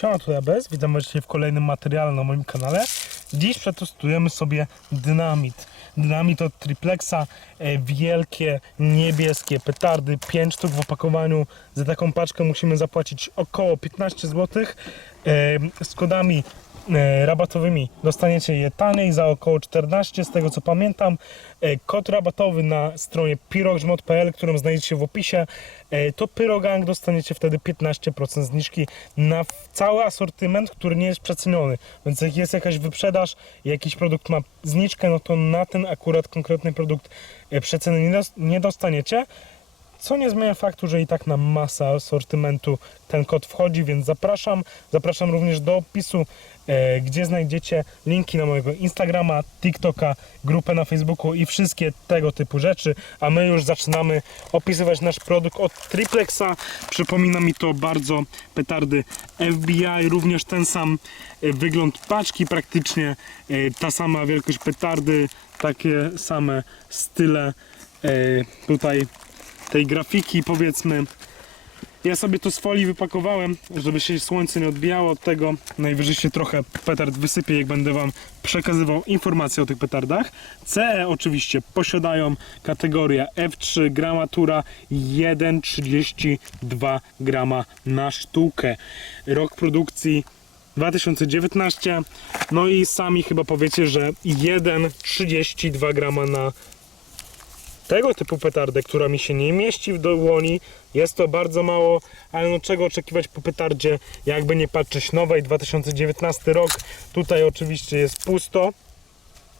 Siema, tu ABS, witam was w kolejnym materiale na moim kanale. Dziś przetestujemy sobie dynamit. Dynamit od Triplexa, e, wielkie, niebieskie petardy, 5 sztuk w opakowaniu. Za taką paczkę musimy zapłacić około 15 zł. E, z kodami rabatowymi dostaniecie je taniej za około 14 z tego co pamiętam. E, Kod rabatowy na stronie pirogrzmot.pl, którą znajdziecie w opisie, e, to Pyrogang dostaniecie wtedy 15% zniżki na cały asortyment, który nie jest przeceniony. Więc jak jest jakaś wyprzedaż jakiś produkt ma zniżkę, no to na ten akurat konkretny produkt e, przeceny nie dostaniecie. Co nie zmienia faktu, że i tak na masę asortymentu ten kod wchodzi, więc zapraszam. Zapraszam również do opisu, e, gdzie znajdziecie linki na mojego Instagrama, TikToka, grupę na Facebooku i wszystkie tego typu rzeczy. A my już zaczynamy opisywać nasz produkt od Triplexa. Przypomina mi to bardzo petardy FBI, również ten sam e, wygląd paczki praktycznie, e, ta sama wielkość petardy, takie same style tutaj tej grafiki powiedzmy. Ja sobie to z folii wypakowałem, żeby się słońce nie odbijało od tego. Najwyżej się trochę petard wysypie, jak będę Wam przekazywał informacje o tych petardach. CE oczywiście posiadają kategorię F3 gramatura 1,32 grama na sztukę. Rok produkcji 2019. No i sami chyba powiecie, że 1,32 grama na tego typu petardę, która mi się nie mieści w dłoni. Jest to bardzo mało, ale no czego oczekiwać po petardzie, jakby nie patrzeć nowej, 2019 rok. Tutaj oczywiście jest pusto.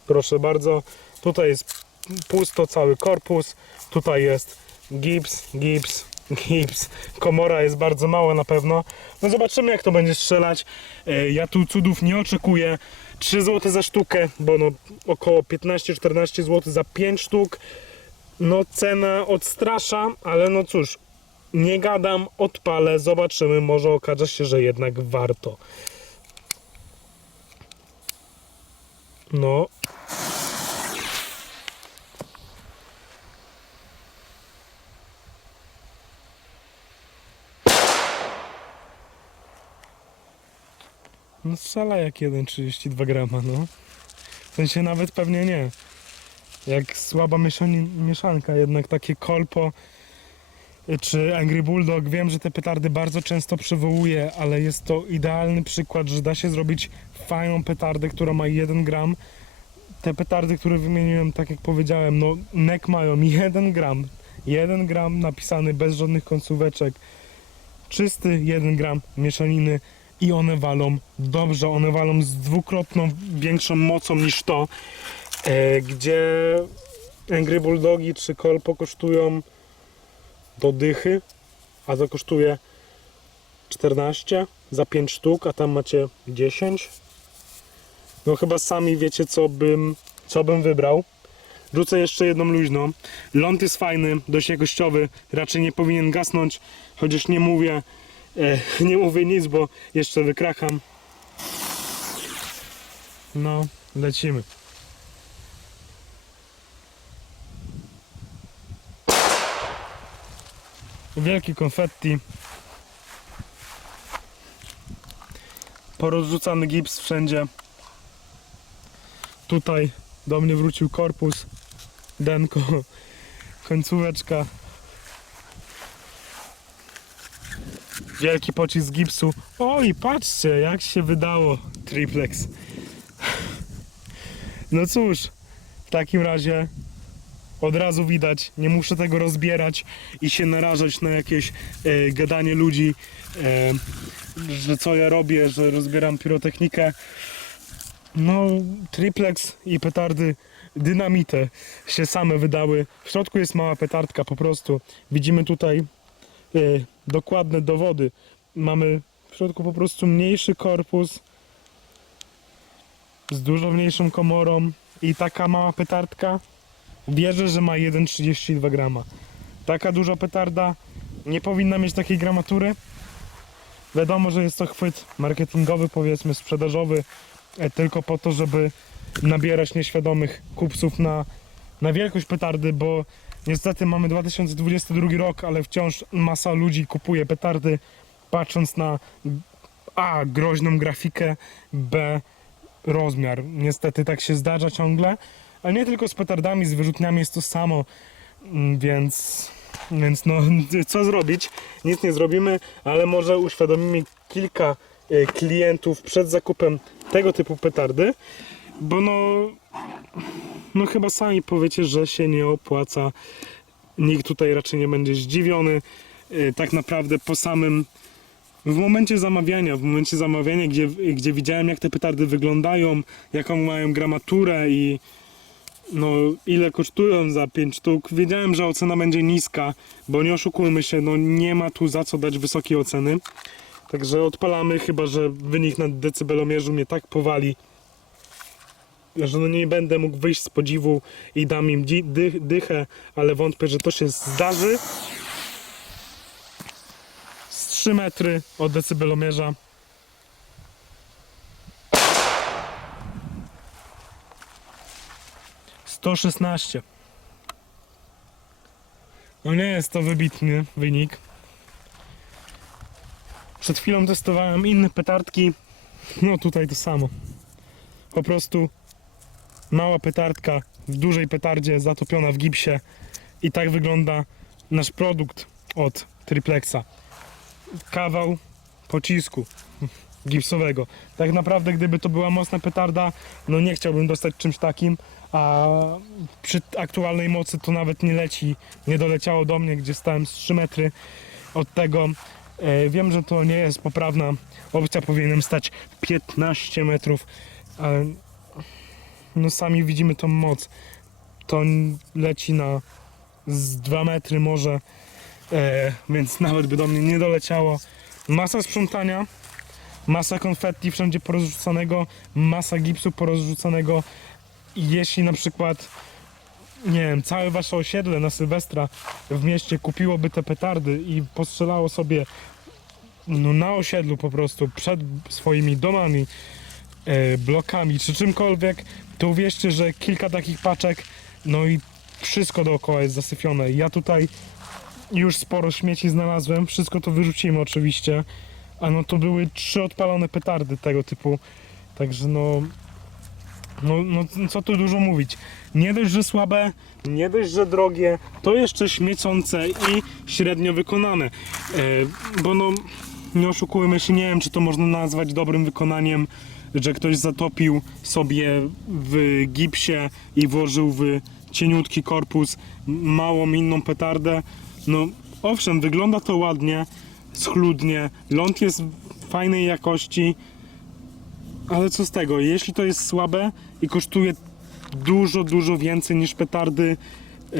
Proszę bardzo. Tutaj jest pusto cały korpus. Tutaj jest gips, gips, gips. Komora jest bardzo mała na pewno. No zobaczymy jak to będzie strzelać. E, Ja tu cudów nie oczekuję. 3 zł za sztukę, bo no około 15-14 zł za 5 sztuk. No cena odstrasza, ale no cóż, nie gadam, odpalę, zobaczymy, może okaże się, że jednak warto. No. No strzela jak 1,32 grama, no. W sensie nawet pewnie nie jak słaba mieszanka, jednak takie kolpo y, czy Angry Bulldog, wiem, że te petardy bardzo często przywołuję, ale jest to idealny przykład, że da się zrobić fajną petardę, która ma 1 gram. Te petardy, które wymieniłem, tak jak powiedziałem, no nek mają 1 gram, 1 gram napisany bez żadnych końcóweczek, czysty 1 gram mieszaniny i one walą dobrze, one walą z dwukrotną większą mocą niż to gdzie Angry Bulldogi czy Kolpo kosztują do dychy, a to kosztuje 14 za 5 sztuk, a tam macie 10. No chyba sami wiecie co bym, co bym wybrał. Rzucę jeszcze jedną luźną. Ląd jest fajny, dość jakościowy, raczej nie powinien gasnąć, chociaż nie mówię, e, nie mówię nic, bo jeszcze wykracham. No, lecimy. Wielkie konfetti. Porozrzucany gips wszędzie. Tutaj do mnie wrócił korpus. Denko. Końcóweczka. Wielki pocisk gipsu. Oj, patrzcie, jak się wydało triplex. No cóż, w takim razie od razu widać, nie muszę tego rozbierać i się narażać na jakieś e, gadanie ludzi, e, że co ja robię, że rozbieram pirotechnikę. No, triplex i petardy dynamite się same wydały. W środku jest mała petardka po prostu. Widzimy tutaj e, dokładne dowody. Mamy w środku po prostu mniejszy korpus z dużo mniejszą komorą i taka mała petardka Wierzę, że ma 1,32 grama. Taka duża petarda nie powinna mieć takiej gramatury. Wiadomo, że jest to chwyt marketingowy, powiedzmy sprzedażowy, e, tylko po to, żeby nabierać nieświadomych kupców na, na wielkość petardy, bo niestety mamy 2022 rok, ale wciąż masa ludzi kupuje petardy patrząc na A. Groźną grafikę, B. Rozmiar. Niestety tak się zdarza ciągle. Ale nie tylko z petardami, z wyrzutniami jest to samo. Mm, Więc, więc no, co zrobić? Nic nie zrobimy, ale może uświadomimy kilka e, klientów przed zakupem tego typu petardy, bo no, no chyba sami powiecie, że się nie opłaca. Nikt tutaj raczej nie będzie zdziwiony. E, Tak naprawdę po samym w momencie zamawiania, w momencie zamawiania, gdzie, gdzie widziałem jak te petardy wyglądają, jaką mają gramaturę i no ile kosztują za 5 sztuk, wiedziałem, że ocena będzie niska, bo nie oszukujmy się, no nie ma tu za co dać wysokiej oceny. Także odpalamy, chyba że wynik na decybelomierzu mnie tak powali, że no nie będę mógł wyjść z podziwu i dam im dzi- dy- dychę, ale wątpię, że to się zdarzy. Z 3 metry od decybelomierza. Sto szesnaście. No nie jest to wybitny wynik. Przed chwilą testowałem inne petardki. No tutaj to samo. Po prostu mała petardka w dużej petardzie zatopiona w gipsie. I tak wygląda nasz produkt od Triplexa. Kawał pocisku gipsowego. Tak naprawdę gdyby to była mocna petarda, no nie chciałbym dostać czymś takim, a przy aktualnej mocy to nawet nie leci, nie doleciało do mnie, gdzie stałem z 3 metry od tego. E, Wiem, że to nie jest poprawna opcja, powinienem stać 15 metrów, ale no sami widzimy tą moc. To leci na z 2 metry może, e, więc nawet by do mnie nie doleciało. Masa sprzątania, masa konfetti wszędzie porozrzucanego, masa gipsu porozrzucanego. I Jeśli na przykład, nie wiem, całe wasze osiedle na Sylwestra w mieście kupiłoby te petardy i postrzelało sobie no, na osiedlu po prostu przed swoimi domami, e, blokami czy czymkolwiek, to uwierzcie, że kilka takich paczek, no i wszystko dookoła jest zasyfione. Ja tutaj już sporo śmieci znalazłem, wszystko to wyrzucimy oczywiście, a no to były trzy odpalone petardy tego typu, także no, no, no co tu dużo mówić. Nie dość, że słabe, nie dość, że drogie, to jeszcze śmiecące i średnio wykonane, e, bo no nie oszukujmy się, nie wiem czy to można nazwać dobrym wykonaniem, że ktoś zatopił sobie w gipsie i włożył w cieniutki korpus małą inną petardę. No owszem, wygląda to ładnie, schludnie, ląd jest fajnej jakości, ale co z tego, jeśli to jest słabe i kosztuje dużo, dużo więcej niż petardy e,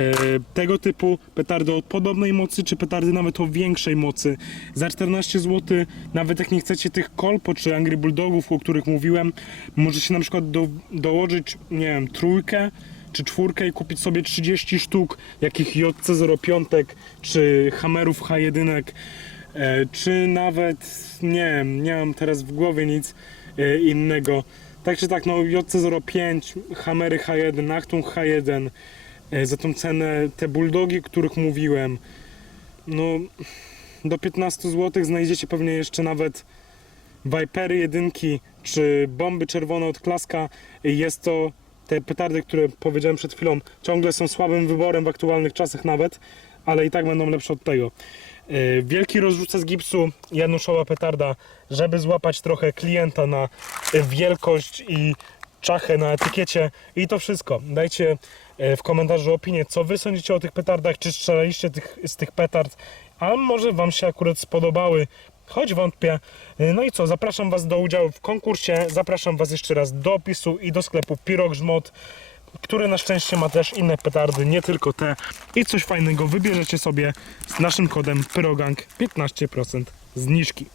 tego typu, petardy o podobnej mocy, czy petardy nawet o większej mocy. Za 14 zł, nawet jak nie chcecie tych kolpo czy Angry Bulldogów, o których mówiłem, możecie na przykład do, dołożyć, nie wiem, trójkę czy czwórkę i kupić sobie 30 sztuk jakich JC05 czy Hammerów H1 e, czy nawet, nie wiem, nie mam teraz w głowie nic innego. Tak czy tak, no JC05, Hammery H1, Achtung H1, e, za tą cenę te bulldogi, których mówiłem, no do 15 zł znajdziecie pewnie jeszcze nawet Vipery jedynki, czy bomby czerwone od Klaska. Jest to te petardy, które powiedziałem przed chwilą, ciągle są słabym wyborem w aktualnych czasach nawet, ale i tak będą lepsze od tego. Yy, Wielki rozrzucę z gipsu, Januszowa petarda, żeby złapać trochę klienta na wielkość i czachę na etykiecie i to wszystko. Dajcie yy, w komentarzu opinię, co wy sądzicie o tych petardach, czy strzelaliście tych, z tych petard, a może wam się akurat spodobały, choć wątpię. Yy, No i co, zapraszam was do udziału w konkursie, zapraszam was jeszcze raz do opisu i do sklepu Pirogrzmot który na szczęście ma też inne petardy, nie tylko te. I coś fajnego wybierzecie sobie z naszym kodem PYROGANG 15% zniżki.